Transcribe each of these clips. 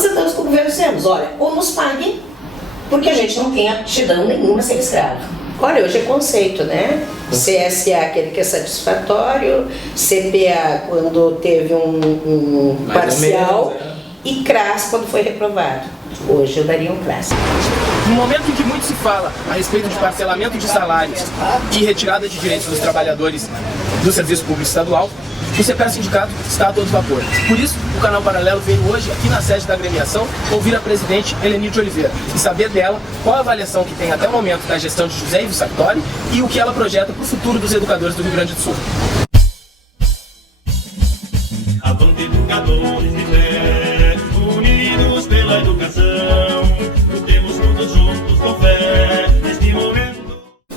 Nós sentamos com o governo e dissemos, olha, ou nos paguem, porque a gente não tem aptidão nenhuma a ser escravo. Olha, hoje é conceito, né? CSA, aquele que é satisfatório, CPA, quando teve um parcial, e CRAS, quando foi reprovado. Hoje eu daria um CRAS. No momento em que muito se fala a respeito de parcelamento de salários e retirada de direitos dos trabalhadores do serviço público estadual, o CPER Sindicato está a todo vapor. Por isso, o Canal Paralelo veio hoje aqui na sede da agremiação ouvir a presidente Helenir de Oliveira e saber dela qual a avaliação que tem até o momento da gestão de José Ivo Sartori e o que ela projeta para o futuro dos educadores do Rio Grande do Sul. Avante educadores de fé, unidos pela educação, lutemos juntos com fé, neste momento.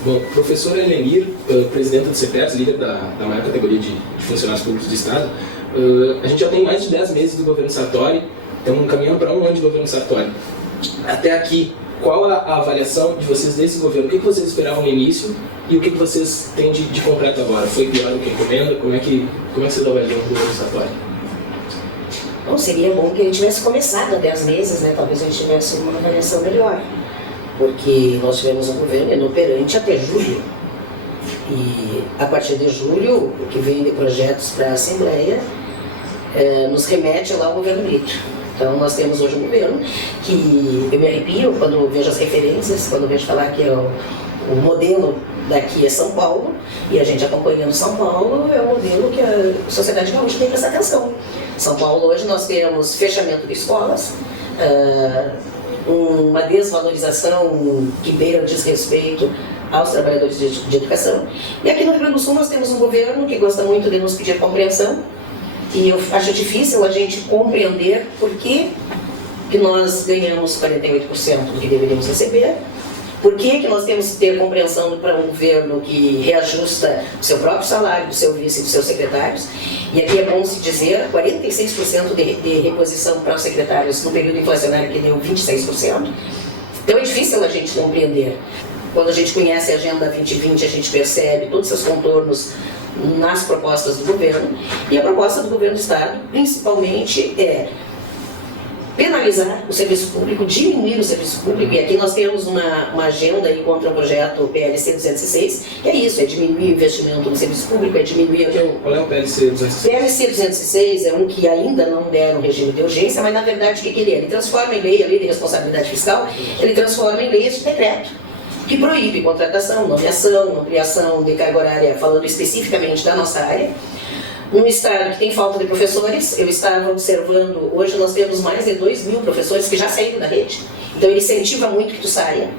Bom, professora Helenir, presidenta do CPERS, líder da maior categoria de funcionários públicos do Estado, a gente já tem mais de 10 meses do governo Sartori, estamos caminhando para um ano de governo Sartori. Até aqui, qual a avaliação de vocês desse governo? O que vocês esperavam no início e o que vocês têm de concreto agora? Foi pior do que a encomenda? Como é que você está avaliando o governo Sartori? Bom, seria bom que ele tivesse começado há 10 meses, né? Talvez a gente tivesse uma avaliação melhor. Porque nós tivemos um governo inoperante até julho. E a partir de julho, o que vem de projetos para a Assembleia nos remete lá ao governo Brito. Então nós temos hoje um governo que eu me arrepio quando vejo as referências, quando vejo falar que é o modelo daqui é São Paulo, e a gente acompanhando São Paulo é o modelo que a sociedade gaúcha tem que prestar atenção. São Paulo hoje nós temos fechamento de escolas, uma desvalorização que beira o desrespeito aos trabalhadores de educação. E aqui no Rio Grande do Sul nós temos um governo que gosta muito de nos pedir compreensão, e eu acho difícil a gente compreender por que nós ganhamos 48% do que deveríamos receber, por que nós temos que ter compreensão para um governo que reajusta o seu próprio salário, do seu vice e dos seus secretários. E aqui é bom se dizer, 46% de reposição para os secretários no período inflacionário que deu 26%. Então é difícil a gente compreender. Quando a gente conhece a Agenda 2020, a gente percebe todos os seus contornos nas propostas do governo. E a proposta do governo do Estado, principalmente, é penalizar o serviço público, diminuir o serviço público, e aqui nós temos uma agenda aí contra o projeto PLC 206, que é isso, é diminuir o investimento no serviço público, é diminuir... Qual é o PLC 206? PLC 206 é um que ainda não deram regime de urgência, mas na verdade o que ele é? Ele transforma em lei, a lei de responsabilidade fiscal, ele transforma em lei esse decreto, que proíbe contratação, nomeação, ampliação de carga horária, falando especificamente da nossa área. Num estado que tem falta de professores, eu estava observando, hoje nós temos mais de 2.000 professores que já saíram da rede, então ele incentiva muito que tu saia,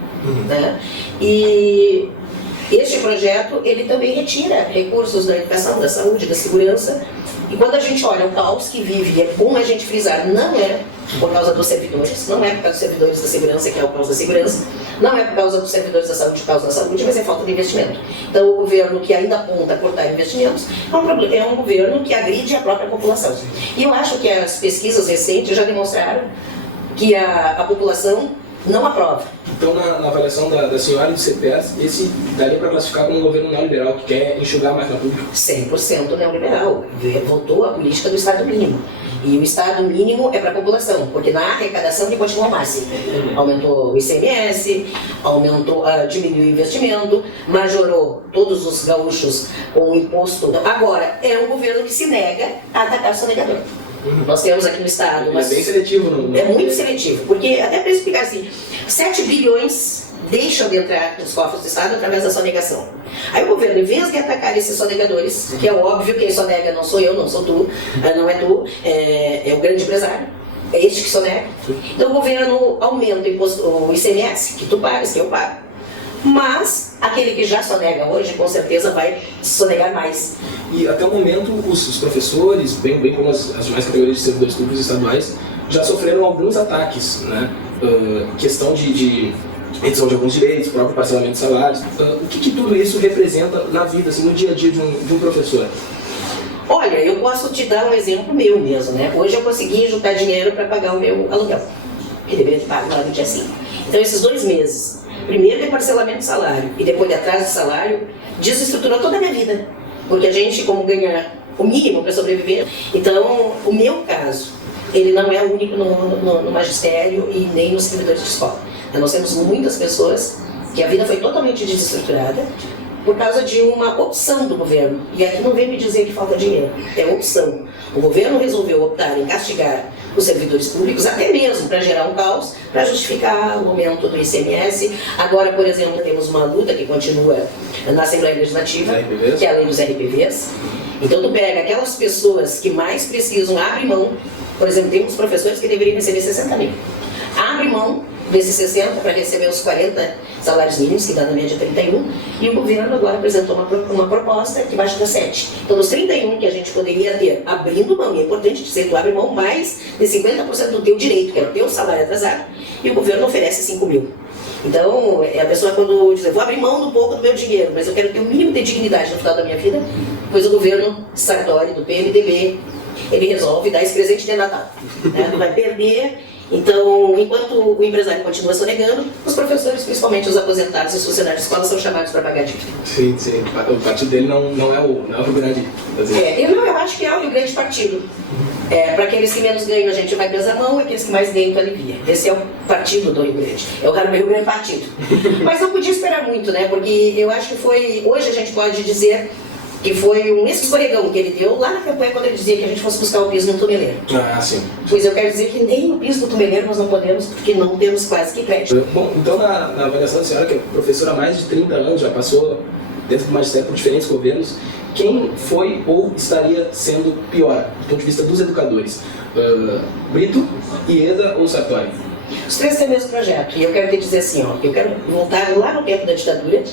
né? E este projeto, ele também retira recursos da educação, da saúde, da segurança, e quando a gente olha o caos que vive, é bom a gente frisar, não é por causa dos servidores, não é por causa dos servidores da segurança, que é o caos da segurança, não é por causa dos servidores da saúde, por causa da saúde, mas é falta de investimento. Então o governo que ainda aponta a cortar investimentos é um governo que agride a própria população. E eu acho que as pesquisas recentes já demonstraram que a população não aprova. Então, na avaliação da senhora do CPERS, esse daria para classificar como um governo neoliberal que quer enxugar a máquina pública? 100% neoliberal. Votou a política do Estado mínimo. E o Estado mínimo é para a população, porque na arrecadação ele continua máximo. Aumentou o ICMS, diminuiu o investimento, majorou todos os gaúchos com o imposto. Agora, é um governo que se nega a atacar o sonegador. Nós temos aqui no Estado... É bem seletivo. É muito seletivo, porque, até para explicar assim, 7 bilhões deixam de entrar nos cofres do Estado através da sonegação. Aí o governo, em vez de atacar esses sonegadores, que é óbvio, quem sonega não sou eu, não sou tu, não é tu, é o grande empresário, é este que sonega. Então o governo aumenta o ICMS, que tu pagas, que eu pago. Mas aquele que já sonega hoje, com certeza vai sonegar mais. E até o momento, os professores, bem como as demais categorias de servidores públicos estaduais, já sofreram alguns ataques, né? Questão de redução de alguns direitos, próprio parcelamento de salários. O que tudo isso representa na vida, assim, no dia a dia de um professor? Olha, eu posso te dar um exemplo meu mesmo, né? Hoje eu consegui juntar dinheiro para pagar o meu aluguel, que deveria ter pago lá no dia 5. Então esses 2 meses, primeiro de parcelamento de salário e depois de atraso de salário, desestruturou toda a minha vida. Porque a gente, como ganha o mínimo para sobreviver, então o meu caso, ele não é o único no magistério e nem nos servidores de escola. Nós temos muitas pessoas que a vida foi totalmente desestruturada por causa de uma opção do governo. E aqui não vem me dizer que falta dinheiro, é opção. O governo resolveu optar em castigar os servidores públicos, até mesmo para gerar um caos, para justificar o aumento do ICMS. Agora, por exemplo, temos uma luta que continua na Assembleia Legislativa, que é a lei dos RPVs. Então, tu pega aquelas pessoas que mais precisam, abre mão. Por exemplo, temos professores que deveriam receber 60 mil. Abre mão desses 60 para receber os 40 salários mínimos, que dá na média 31, e o governo agora apresentou uma proposta que vai chegar a 7. Então, dos 31 que a gente poderia ter abrindo mão, e é importante dizer que tu abre mão mais de 50% do teu direito, que é o teu salário atrasado, e o governo oferece 5 mil. Então, a pessoa quando diz, vou abrir mão do pouco do meu dinheiro, mas eu quero ter o mínimo de dignidade no final da minha vida, pois o governo Sartori, do PMDB, ele resolve dar esse presente de Natal. Né? Não vai perder. Então, enquanto o empresário continua sonegando, os professores, principalmente os aposentados e os funcionários de escola, são chamados para pagar dívida. Sim, sim. O partido dele não é o grande. Eu acho que é o grande partido. Para aqueles que menos ganham, a gente vai pesar a mão, e aqueles que mais ganham, tu alivia. Esse é o partido do Rio Grande. É o Rio Grande Partido. Mas não podia esperar muito, né? Porque eu acho que foi. Hoje a gente pode dizer que foi um escorregão que ele deu lá na campanha, quando ele dizia que a gente fosse buscar o piso no tumeleiro. Ah, sim. Pois eu quero dizer que nem no piso do tumeleiro nós não podemos, porque não temos quase que crédito. Bom, então na avaliação da senhora, que é professora há mais de 30 anos, já passou dentro do magistério por diferentes governos, quem foi ou estaria sendo pior, do ponto de vista dos educadores? Brito, Ieda ou Sartori? Os três têm o mesmo projeto, e eu quero te dizer assim, eu quero voltar lá no tempo da ditadura,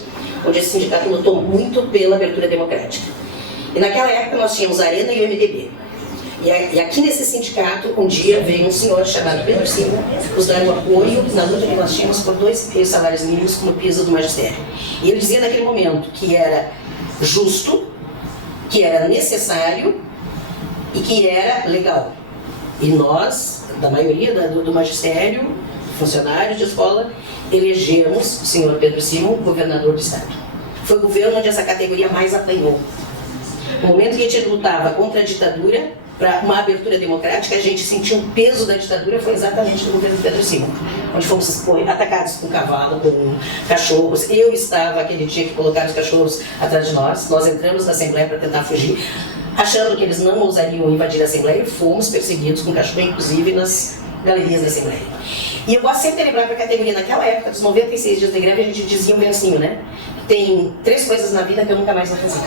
onde esse sindicato lutou muito pela abertura democrática. E naquela época nós tínhamos a Arena e o MDB. E aqui nesse sindicato, um dia veio um senhor chamado Pedro Silva nos dar um apoio na luta que nós tínhamos por 2 salários mínimos no piso do magistério. E ele dizia naquele momento que era justo, que era necessário e que era legal. E nós, da maioria do magistério, funcionários de escola, elegemos o senhor Pedro Simon governador do estado. Foi o governo onde essa categoria mais apanhou. No momento que a gente lutava contra a ditadura, para uma abertura democrática, a gente sentiu o peso da ditadura, foi exatamente no governo Pedro Simon, onde fomos atacados com cavalo, com cachorros. Eu estava aquele dia que colocaram os cachorros atrás de nós. Nós entramos na Assembleia para tentar fugir, achando que eles não ousariam invadir a Assembleia, e fomos perseguidos com cachorro, inclusive nas galerias da Assembleia. E eu gosto sempre de lembrar para a categoria, naquela época dos 96 dias de greve, a gente dizia um lencinho, né? Tem 3 coisas na vida que eu nunca mais vou fazer: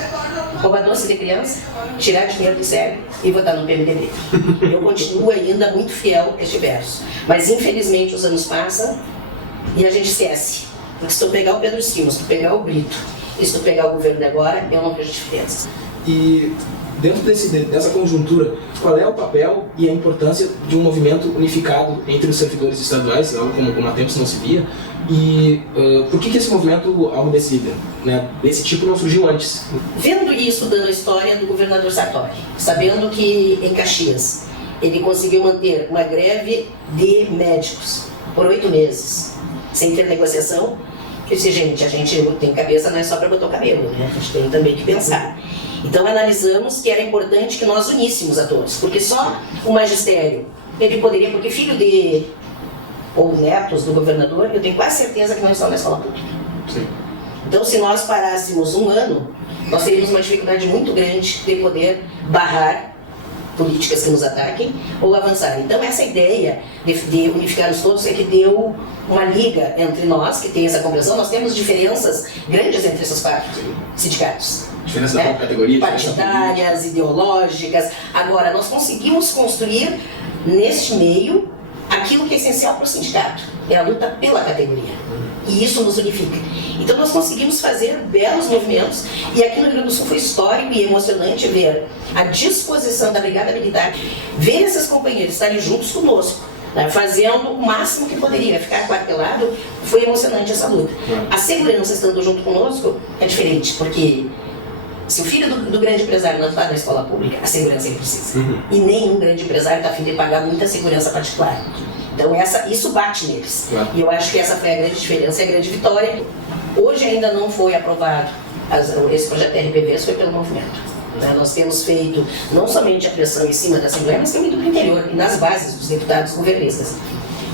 roubar doce de criança, tirar dinheiro do cérebro e votar no PMDB. Eu continuo ainda muito fiel a este verso. Mas infelizmente os anos passam e a gente esquece. Porque se tu pegar o Pedro Silva, se tu pegar o Brito e se tu pegar o governo de agora, eu não vejo diferença. E dentro dessa conjuntura, qual é o papel e a importância de um movimento unificado entre os servidores estaduais, algo como há tempos não se via, e por que esse movimento, algo desse tipo, não surgiu antes? Vendo e estudando a história do governador Sartori, sabendo que em Caxias ele conseguiu manter uma greve de médicos por 8 meses, sem ter negociação, eu disse, gente, a gente tem cabeça, não é só para botar o cabelo, né? A gente tem também que pensar. Então analisamos que era importante que nós uníssemos a todos, porque só o magistério, ele poderia, porque filho de, ou netos do governador, eu tenho quase certeza que não estão na escola pública. Sim. Então se nós parássemos um ano, nós teríamos uma dificuldade muito grande de poder barrar políticas que nos ataquem ou avançar. Então essa ideia de unificarmos todos é que deu uma liga entre nós, que tem essa compreensão. Nós temos diferenças grandes entre esses 4 sindicatos. Diferença da categoria, partidárias, ideológicas. Agora, nós conseguimos construir neste meio aquilo que é essencial para o sindicato, é a luta pela categoria. E isso nos unifica. Então nós conseguimos fazer belos movimentos, e aqui no Rio Grande do Sul foi histórico e emocionante ver a disposição da Brigada Militar, ver esses companheiros estarem juntos conosco, né, fazendo o máximo que poderia, ficar quartelado. Foi emocionante essa luta. A segurança estando junto conosco é diferente, porque se o filho do grande empresário não está na escola pública, a segurança ele precisa. E nenhum grande empresário está a fim de pagar muita segurança particular. Então isso bate neles. E eu acho que essa foi a grande diferença e a grande vitória. Hoje ainda não foi aprovado esse projeto de RPVs, foi pelo movimento. Né? Nós temos feito não somente a pressão em cima da Assembleia, mas também do interior e nas bases dos deputados governistas.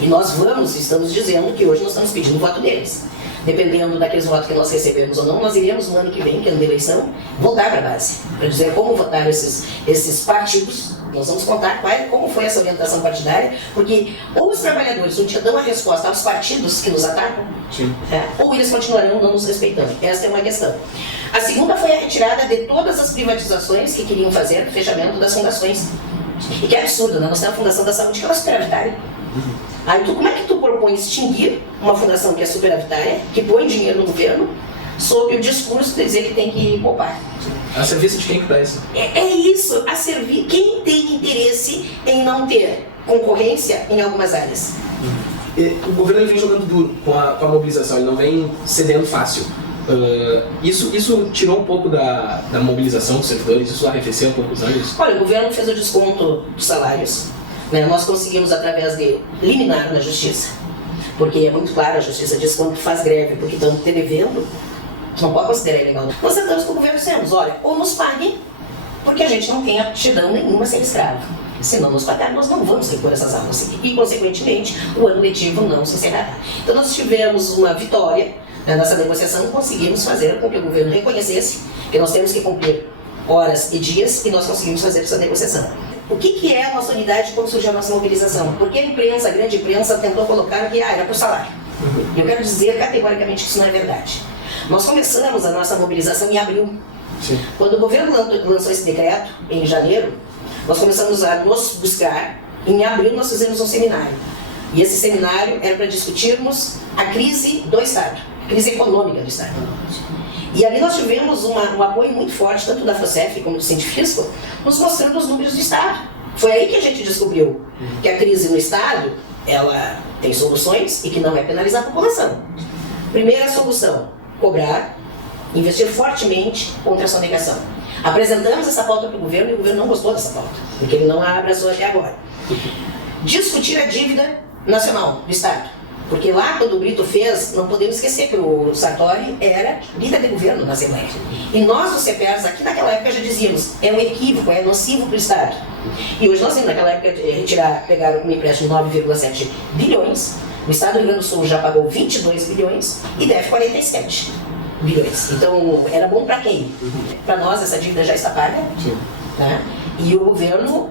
E nós estamos dizendo que hoje nós estamos pedindo o voto deles. Dependendo daqueles votos que nós recebemos ou não, nós iremos no ano que vem, que é ano de eleição, voltar para a base, para dizer como votaram esses partidos. Nós vamos contar como foi essa orientação partidária, porque ou os trabalhadores um dia dão a resposta aos partidos que nos atacam, ou eles continuarão não nos respeitando. Essa é uma questão. A segunda foi a retirada de todas as privatizações que queriam fazer, o fechamento das fundações. E que é absurdo, né? Nós temos a Fundação da Saúde, que é uma superavitária. Aí como é que tu propõe extinguir uma fundação que é superavitária, que põe dinheiro no governo, sob o discurso de dizer que tem que poupar? A serviço de quem que está isso? É isso, a servir quem tem interesse em não ter concorrência em algumas áreas. O governo ele vem jogando duro com a mobilização, ele não vem cedendo fácil. Isso tirou um pouco da mobilização dos servidores, isso arrefeceu um pouco os ânimos? Olha, o governo fez o desconto dos salários. Nós conseguimos através de liminar na justiça, porque é muito claro, a justiça diz quando tu faz greve porque estão te devendo, tu não pode considerar ilegal. Nós sentamos com o governo e dissemos, olha, ou nos paguem, porque a gente não tem aptidão nenhuma a ser escravo. Se não nos pagar, nós não vamos repor essas aulas e, consequentemente, o ano letivo não se encerrará. Então nós tivemos uma vitória nessa negociação, conseguimos fazer com que o governo reconhecesse que nós temos que cumprir horas e dias e nós conseguimos fazer essa negociação. O que é a nossa unidade quando surgiu a nossa mobilização? Porque a imprensa, a grande imprensa, tentou colocar que era por salário. Eu quero dizer categoricamente que isso não é verdade. Nós começamos a nossa mobilização em abril. Sim. Quando o governo lançou esse decreto, em janeiro, nós começamos a nos buscar. Em abril nós fizemos um seminário. E esse seminário era para discutirmos a crise do Estado, a crise econômica do Estado. E ali nós tivemos um apoio muito forte, tanto da FOSEF como do Sindifisco, nos mostrando os números do Estado. Foi aí que a gente descobriu que a crise no Estado, ela tem soluções e que não é penalizar a população. Primeira solução, cobrar, investir fortemente contra a sonegação. Apresentamos essa pauta para o governo e o governo não gostou dessa pauta, porque ele não a abraçou até agora. Discutir a dívida nacional do Estado. Porque lá, quando o Brito fez, não podemos esquecer que o Sartori era líder de governo na Assembleia. E nós, os CPRs, aqui naquela época já dizíamos, é um equívoco, é nocivo para o Estado. E hoje nós temos, naquela época, pegar um empréstimo de 9,7 bilhões, o Estado do Rio Grande do Sul já pagou 22 bilhões e deve 47 bilhões. Então, era bom para quem? Para nós, essa dívida já está paga. Né? E o governo,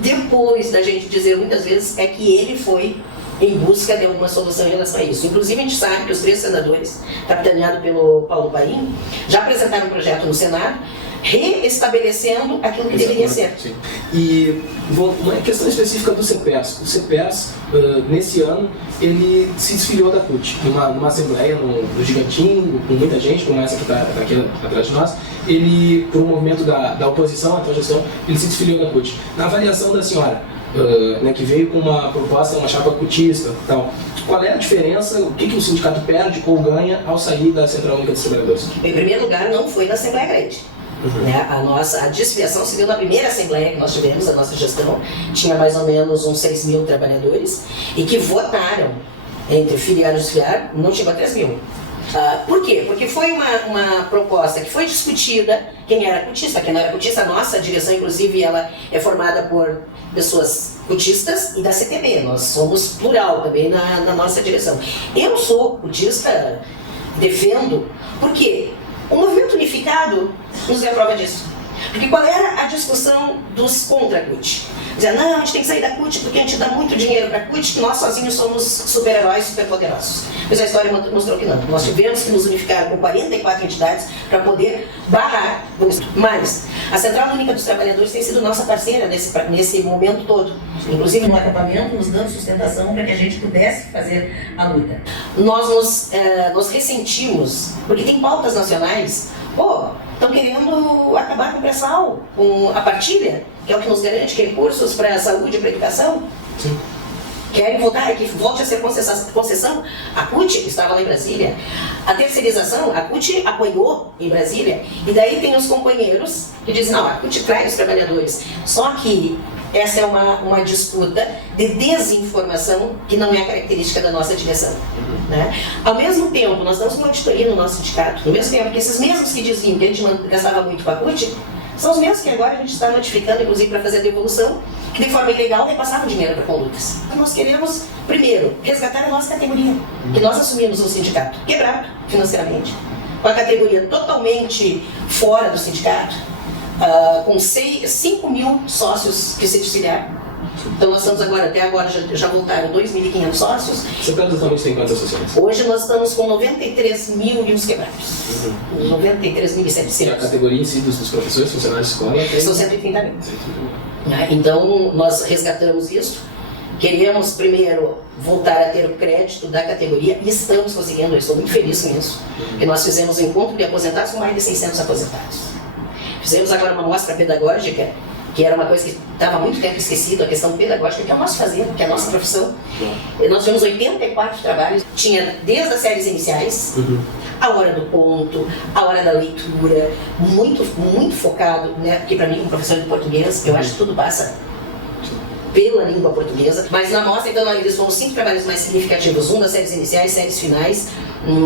depois da gente dizer muitas vezes, é que ele foi em busca de alguma solução em relação a isso. Inclusive, a gente sabe que os 3 senadores, capitaneados pelo Paulo Paim, já apresentaram um projeto no Senado, reestabelecendo aquilo que deveria ser. Sim. E uma questão específica do CPERS. O CPERS, nesse ano, ele se desfiliou da CUT, numa assembleia no Gigantinho, com muita gente, como essa que está aqui atrás de nós. Ele, por um movimento da oposição à atual gestão, ele se desfiliou da CUT. Na avaliação da senhora, que veio com uma proposta, uma chapa cutista e tal, qual é a diferença, o que o sindicato perde ou ganha ao sair da Central Única dos Trabalhadores? Em primeiro lugar, não foi na Assembleia Grande. A desfiliação se deu na primeira Assembleia que nós tivemos, a nossa gestão, tinha mais ou menos uns 6 mil trabalhadores, e que votaram entre filiar e desfiliar, não chegou a 3 mil. Por quê? Porque foi uma proposta que foi discutida, quem era cutista, quem não era cutista, a nossa direção, inclusive, ela é formada por pessoas cutistas e da CTB, nós somos plural também na nossa direção. Eu sou cutista, defendo, porque o movimento unificado nos deu a prova disso. Porque qual era a discussão dos contra a CUT? Dizia, não, a gente tem que sair da CUT porque a gente dá muito dinheiro para a CUT, que nós sozinhos somos super-heróis, super-poderosos. Mas a história mostrou que não. Nós tivemos que nos unificar com 44 entidades para poder barrar. Mas a Central Única dos Trabalhadores tem sido nossa parceira nesse momento todo. Inclusive no acampamento, nos dando sustentação para que a gente pudesse fazer a luta. Nós nos ressentimos, porque tem pautas nacionais, estão querendo acabar com o pré-sal, com a partilha, que é o que nos garante recursos para a saúde e para a educação. Sim. Querem voltar, que volte a ser concessão. A CUT estava lá em Brasília. A terceirização, a CUT apoiou em Brasília. E daí tem os companheiros que dizem, não, a CUT trai os trabalhadores. Só que essa é uma disputa de desinformação que não é a característica da nossa direção. Né? Ao mesmo tempo, nós damos uma auditoria no nosso sindicato, ao mesmo tempo que esses mesmos que diziam que a gente gastava muito com a CUT, são os mesmos que agora a gente está notificando, inclusive para fazer a devolução, que de forma ilegal repassavam dinheiro para condutas. Nós queremos, primeiro, resgatar a nossa categoria, que nós assumimos um sindicato quebrado financeiramente, com a categoria totalmente fora do sindicato, com 5 mil sócios que se desfiliaram. Então nós estamos agora, até agora já voltaram 2.500 sócios. Você atualmente tem quantos associados? Hoje nós estamos com 93 mil e uns quebrados. 93.700. E a categoria em si dos professores, funcionários de escola? Tem... São 130 mil. Então nós resgatamos isso. Queríamos primeiro voltar a ter o crédito da categoria e estamos conseguindo, eu estou muito feliz com isso. Porque nós fizemos um encontro de aposentados com mais de 600 aposentados. Fizemos agora uma mostra pedagógica, que era uma coisa que estava há muito tempo esquecida, a questão pedagógica, que é o nosso fazer, que é a nossa profissão. Nós tivemos 84 trabalhos, tinha desde as séries iniciais, a hora do conto, a hora da leitura, muito focado, né? Porque para mim, como professor de português, eu acho que tudo passa pela língua portuguesa, mas na mostra, então, eles foram 5 trabalhos mais significativos, das séries iniciais, séries finais,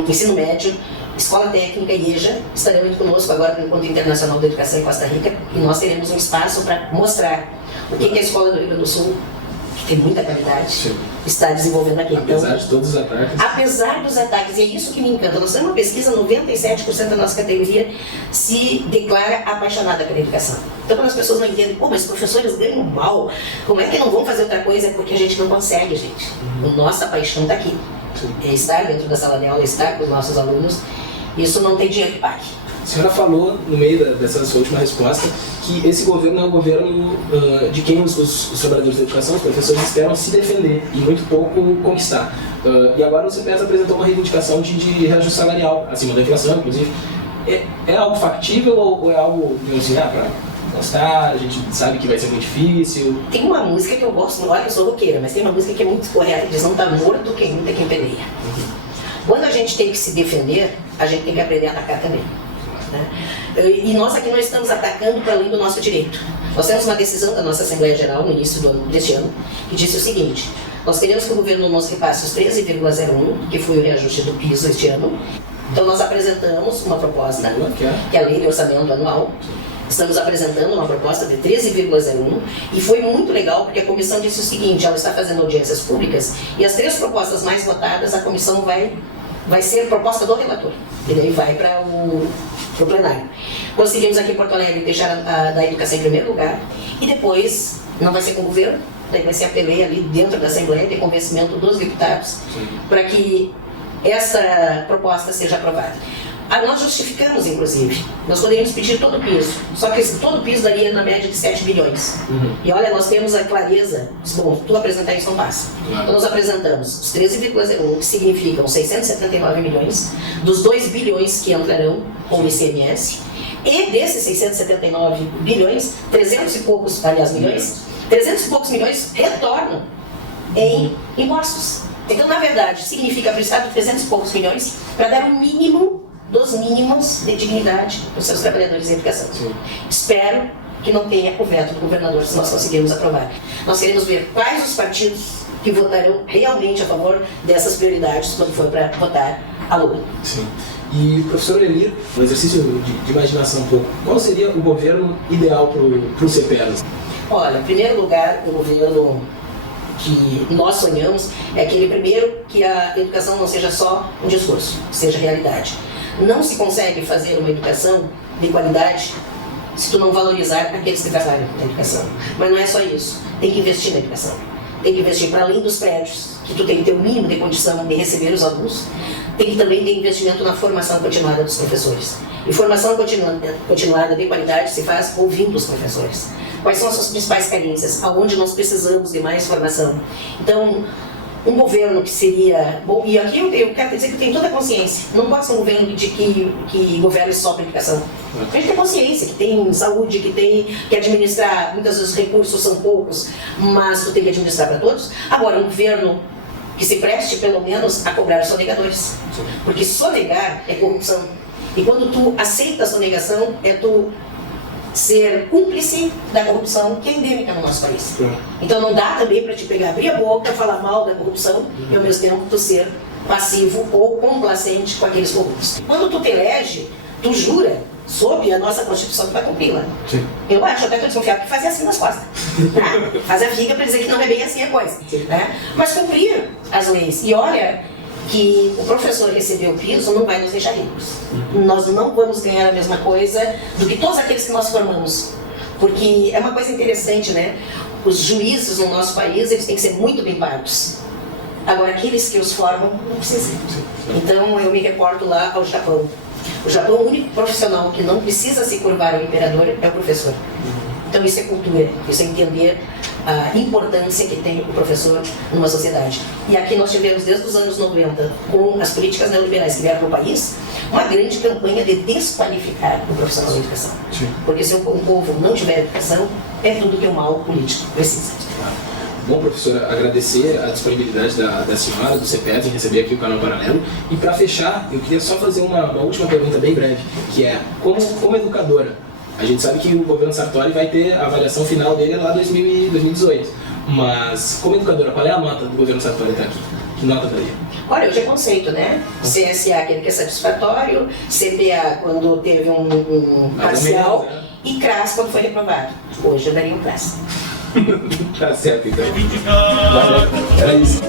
ensino médio, Escola Técnica e EJA estarão indo conosco agora para o Encontro Internacional da Educação em Costa Rica e nós teremos um espaço para mostrar o que a Escola do Rio Grande do Sul, que tem muita qualidade, está desenvolvendo aqui. Apesar de todos os ataques. Apesar dos ataques, e é isso que me encanta. Nós temos uma pesquisa, 97% da nossa categoria se declara apaixonada pela educação. Então quando as pessoas não entendem, mas os professores ganham mal, como é que não vão fazer outra coisa? É porque a gente não consegue, gente. A nossa paixão está aqui. É estar dentro da sala de aula, estar com os nossos alunos. Isso não tem dinheiro que pague. A senhora falou, no meio dessa sua última resposta, que esse governo é um governo de quem os trabalhadores da educação, os professores, esperam se defender e muito pouco conquistar. E agora o CPES apresentou uma reivindicação de reajuste salarial, acima da inflação, inclusive. É algo factível ou é algo, digamos assim, para gostar, a gente sabe que vai ser muito difícil? Tem uma música que eu gosto, olha que eu sou roqueira, mas tem uma música que é muito correta, diz: não está morto quem luta, quem peleia. Quando a gente tem que se defender, a gente tem que aprender a atacar também. Né? E nós aqui não estamos atacando para além do nosso direito. Nós temos uma decisão da nossa Assembleia Geral no início deste ano, que disse o seguinte: nós queremos que o governo nos repasse os 13,01, que foi o reajuste do piso este ano. Então nós apresentamos uma proposta, que é a Lei de Orçamento Anual. Estamos apresentando uma proposta de 13,01 e foi muito legal porque a comissão disse o seguinte: ela está fazendo audiências públicas e as 3 propostas mais votadas, a comissão vai ser proposta do relator e daí vai para o plenário. Conseguimos aqui em Porto Alegre deixar a da educação em primeiro lugar e depois não vai ser com o governo, daí vai ser a peleia ali dentro da Assembleia de convencimento dos deputados para que essa proposta seja aprovada. Nós justificamos, inclusive, nós poderíamos pedir todo o piso, só que todo o piso daria na média de 7 bilhões. E olha, nós temos a clareza, bom, tu apresentar isso não passa. Então nós apresentamos os 13,01, que significam 679 milhões, dos 2 bilhões que entrarão com o ICMS, e desses 679 bilhões, 300 e poucos milhões retornam em impostos. Então, na verdade, significa para o Estado 300 e poucos milhões para dar o mínimo dos mínimos de dignidade para os seus trabalhadores em educação. Espero que não tenha o veto do governador, se nós conseguirmos aprovar. Nós queremos ver quais os partidos que votarão realmente a favor dessas prioridades quando for para votar a Lula. Sim. E, professor Elir, um exercício de imaginação um pouco, qual seria o governo ideal para o CPES? Olha, em primeiro lugar, o governo que nós sonhamos é aquele primeiro que a educação não seja só um discurso, seja realidade. Não se consegue fazer uma educação de qualidade se tu não valorizar aqueles que trabalham na educação. Mas não é só isso, tem que investir na educação. Tem que investir para além dos prédios, que tu tem que ter o mínimo de condição de receber os alunos, tem que também ter investimento na formação continuada dos professores. E formação continuada de qualidade se faz ouvindo os professores. Quais são as suas principais carências? Aonde nós precisamos de mais formação? Então, um governo que seria... Bom, e aqui eu quero dizer que eu tenho toda a consciência. Não pode ser um governo de que governa só para a educação. A gente tem consciência que tem saúde, que administrar, muitas vezes os recursos são poucos, mas tu tem que administrar para todos. Agora, um governo que se preste pelo menos a cobrar os sonegadores. Porque sonegar é corrupção. E quando tu aceita a sonegação, é tu ser cúmplice da corrupção que é endêmica no nosso país. Então não dá também para te pegar, abrir a boca, falar mal da corrupção e ao mesmo tempo tu ser passivo ou complacente com aqueles corruptos. Quando tu te elege, tu jura sob a nossa Constituição que vai cumpri-la. Sim. Eu acho, até estou desconfiado que fazia assim nas costas. Tá? Faz a figa para dizer que não é bem assim a coisa. Né? Mas cumprir as leis. E olha que o professor receber o piso não vai nos deixar ricos. Nós não vamos ganhar a mesma coisa do que todos aqueles que nós formamos. Porque é uma coisa interessante, né? Os juízes no nosso país, eles têm que ser muito bem pagos. Agora, aqueles que os formam, não precisam. Então, eu me reporto lá ao Japão. O Japão, o único profissional que não precisa se curvar ao imperador é o professor. Então, isso é cultura, isso é entender a importância que tem o professor numa sociedade. E aqui nós tivemos, desde os anos 90, com as políticas neoliberais que vieram para o país, uma grande campanha de desqualificar o profissional da educação. Sim. Porque se um povo não tiver educação, é tudo que o mal político precisa. Bom, professora, agradecer a disponibilidade da senhora, do CPES, em receber aqui o Canal Paralelo. E para fechar, eu queria só fazer uma última pergunta bem breve, que é, como educadora, a gente sabe que o governo Sartori vai ter a avaliação final dele lá em 2018, mas como educadora, qual é a nota do governo Sartori até aqui? Que nota daria? Olha, hoje é conceito, né? CSA, aquele que é satisfatório, CPA, quando teve um parcial, menos, né? E CRAS, quando foi reprovado. Hoje eu daria um CRAS. Tá certo, então. Era isso.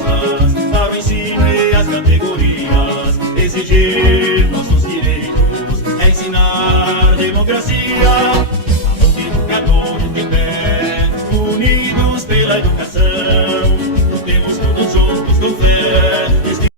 Para o ensino e as categorias, exigir nossos direitos, é ensinar democracia. A educadores de pé, unidos pela educação.